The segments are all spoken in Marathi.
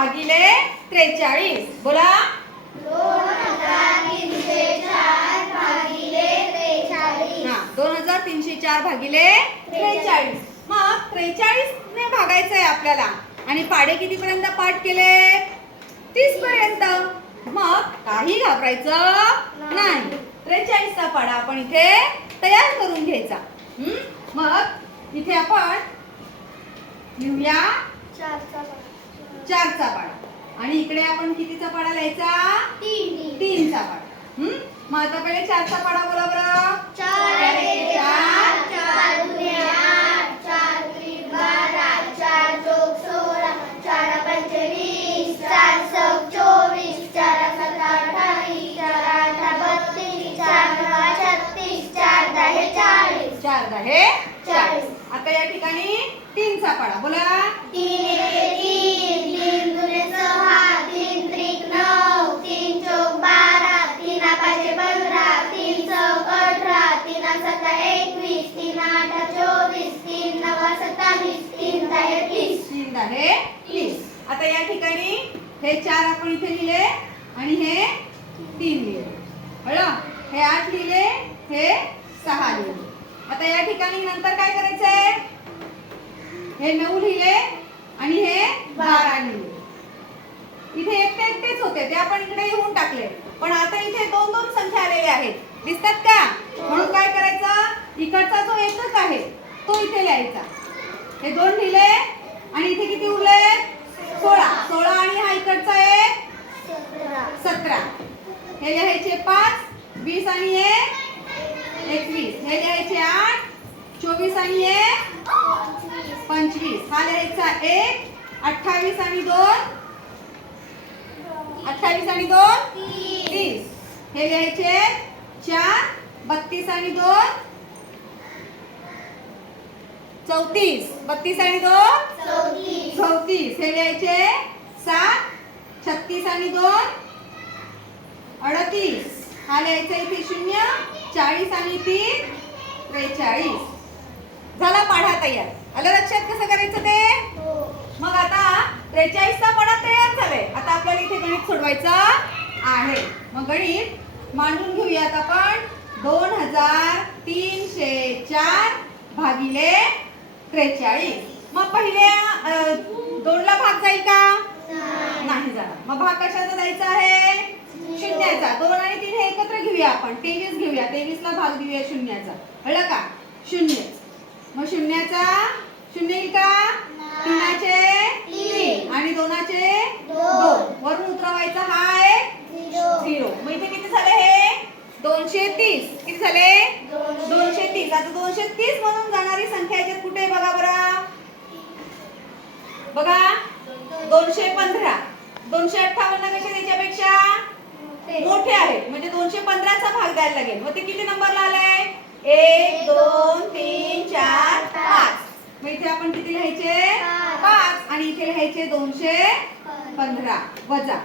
भागिले त्रेचाळीस. बोला. हा दोन हजार तीनशे चार भागिले त्रेचाळीस. मग त्रेचाळीस ने भागायचं आहे आपल्याला. आणि पाडे कितीपर्यंत पाठ केले? तीस पर्यंत मग काही घाबरायचं नाही. त्रेचाळीसचा पाडा आपण इथे तयार करून घ्यायचा. हम्म? मग इथे आपण लिहूया. चारचा पाडा. आणि इकडे आपण कितीचा पाडा लिहायचा? तीनचा पाडा. हम्म? मग आता पहिले चारचा पाडा बोला बरं. चार एके चार, चार दहे चाळीस. आता या ठिकाणी तीनचा पाडा. बोला. तीन तीन, तीन दुने सहा, तीन त्रिक नऊ, तीन चौक बारा, तीन पाचशे पंधरा, तीन चौक अठरा, तीन सत्ता एकवीस, तीन आठ चोवीस, तीन नवा सत्तावीस, तीन दहा तीस. तीन दहे तीस. आता या ठिकाणी हे चार आपण इथे लिहिले आणि हे तीन लिहिले. कळलं? हे आठ लिहिले हे सहा लिहिले. आता या ठिकाणी नंतर काय करायचंय? हे नऊ लिहिले आणि हे बारा लिहिले. इथे एकटे एकटेच होते ते आपण इकडे येऊन टाकले. पण आता इथे दोन दोन संख्या आलेल्या आहेत. दिसतात का? म्हणून काय करायचं? इकडचा जो एकच आहे तो इथे लिहायचा. हे दोन लिहिले आणि इथे किती उरले? सोळा. सोळा आणि हा इकडचा एक सतरा. हे लिहायचे पाच वीस आणि हे एकवीस हे लिहायचे आठ चोवीस आणि पंचवीस. हा लिहायचा एक अठ्ठावीस आणि दोन अठ्ठावीस आणि दोन तीस. हे लिहायचे चार बत्तीस आणि दोन चौतीस. बत्तीस आणि दोन चौतीस, चौतीस. हे लिहायचे सात छत्तीस आणि दोन अडतीस. हा लिहायचा इथे शून्य चाळीस आणि तीन त्रेचाळीस. झाला पाढा तयार. आलं लक्षात कसं करायचं ते. मग आता त्रेचाळीसचा पाढा तयार झालाय. आता आपल्याला इथे गणित सोडवायचं आहे. मग गणित मांडून घेऊयात आपण. दोन हजार तीनशे चार भागिले त्रेचाळीस. मग पहिल्या दोनला भाग जाईल का? नाही जाणार. मग भाग कशाचा जायचा आहे? शून्याचा. दोन आणि तीन हे एकत्र घेऊया आपण. तेवीस घेऊया. तेवीस ला भाग देऊया शून्याचा. कळलं का? शून्य. मग शून्याचा शून्य येईल का? तीनाचे तीन. आणि दोनाचे दोन. वरून उतरवायचा हा आहे झिरो, मग इथे किती झाले हे? दोनशे तीस. किती झाले? दोनशे. तीस. आता दोनशे तीस म्हणून जाणारी संख्या याच्यात कुठे बघा बरं. बघा. दोनशे पंधरा. दोनशे अठ्ठावन्न कसे त्याच्यापेक्षा मोठे. आहेत. म्हणजे दोनशे पंधराचा भाग द्यायला लागेल. मग ते किती नंबरला आलंय? एक दोन तीन चार पाच. मग इथे आपण किती लिहायचे? पाच. आणि इथे लिहायचे दोनशे पंधरा. वजा.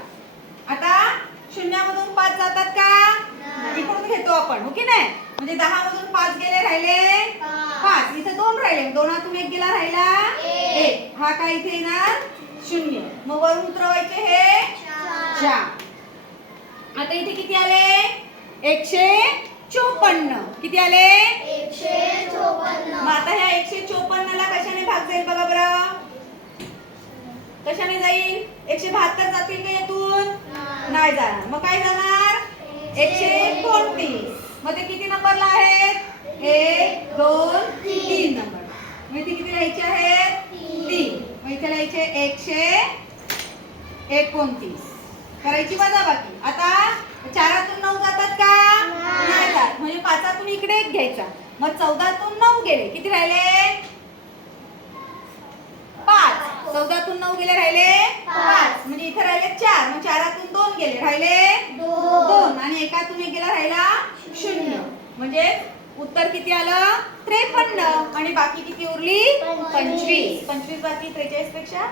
आता शून्यामधून पाच जातात का. इकडून घेतो आपण. हो की नाही? म्हणजे दहा मधून पाच गेले राहिले? पाच. इथे दोन राहिले. दोनातून एक गेला राहिला? एक. हा काय इथे येणार? शून्य. मग वरून उतरवायचे हे? चार. आता इथे किती आले? एकशे चोपन्न. किती आले? एकशे चोपन्न. मग आता ह्या एकशे चोपन्न ला कशाने भाग जाईल बघा बरं? कशाने जाईल? एकशे बहात्तर जातील का यातून? नाही. जाणार. मग काय जाणार? एकशे एकोणतीस. मग ते किती नंबरला आहेत? एक दोन तीन. नंबर. मग इथे किती लिहायचे आहेत? तीन. तीन. मग इथे लिहायचे एकशे एकोणतीस. करायची वजा बाकी. आता चारातून नऊ जातात का? नाही. जात. म्हणजे पाचातून इकडे एक घ्यायचा. मग चौदातून नऊ गेले. किती राहिले? पाच. चौदातून नऊ गेले राहिले? पाच. म्हणजे इथे राहिले चार. मग चारातून दोन गेले. राहिले? दोन. आणि एकातून एक गेला राहिला शून्य. म्हणजे उत्तर किती आलं? त्रेपन्न. आणि बाकी किती उरली? पंचवीस. पंचवीस. पंचवीस बाकी त्रेचाळीसपेक्षा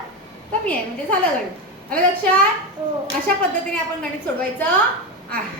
कमी आहे. म्हणजे झालं गणित. आलं लक्षात हो. अशा पद्धतीने आपण गणित सोडवायचं आहे